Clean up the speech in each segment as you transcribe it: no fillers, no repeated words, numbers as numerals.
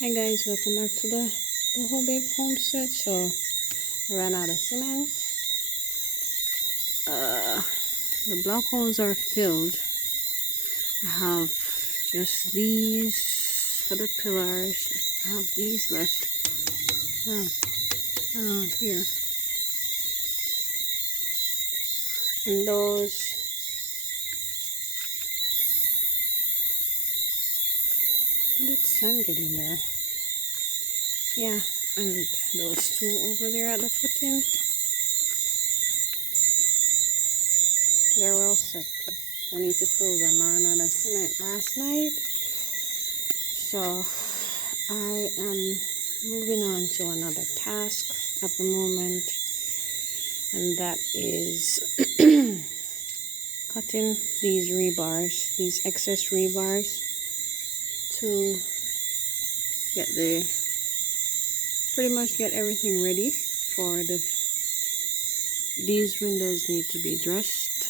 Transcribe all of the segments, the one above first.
Hi guys, welcome back to the Whole Babe Homestead. So I ran out of cement. The block holes are filled. I have just these for the pillars. I have these left around here, and those. How did sun get in there? Yeah, and those two over there at the footing. They're well set. I need to fill them. I ran out of cement last night, so I am moving on to another task at the moment, and that is cutting these rebars, these excess rebars, to pretty much get everything ready for these windows need to be dressed.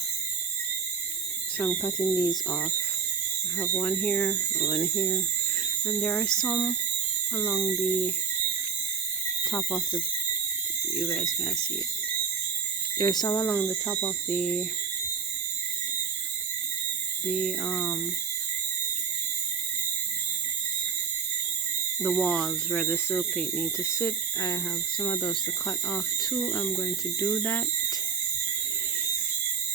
So I'm cutting these off. I have one here, and there are some along the top of you guys can't see it. There's some along the top of the walls where the sill plate need to sit. I have some of those to cut off too. I'm going to do that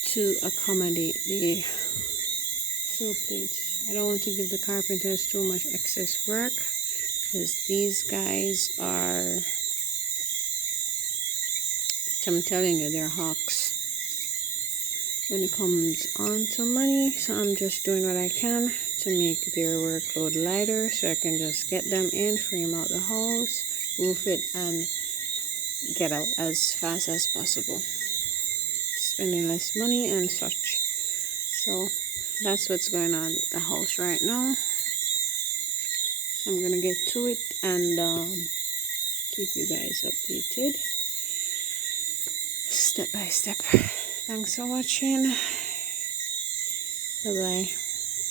to accommodate the sill plates. I don't want to give the carpenters too much excess work, because these guys are, I'm telling you, they're hawks when it comes on to money. So I'm just doing what I can to make their workload lighter, so I can just get them in, frame out the house, roof it, and get out as fast as possible, spending less money and such. So that's what's going on at the house right now. So I'm gonna get to it and keep you guys updated step by step. Thanks for watching. Bye bye.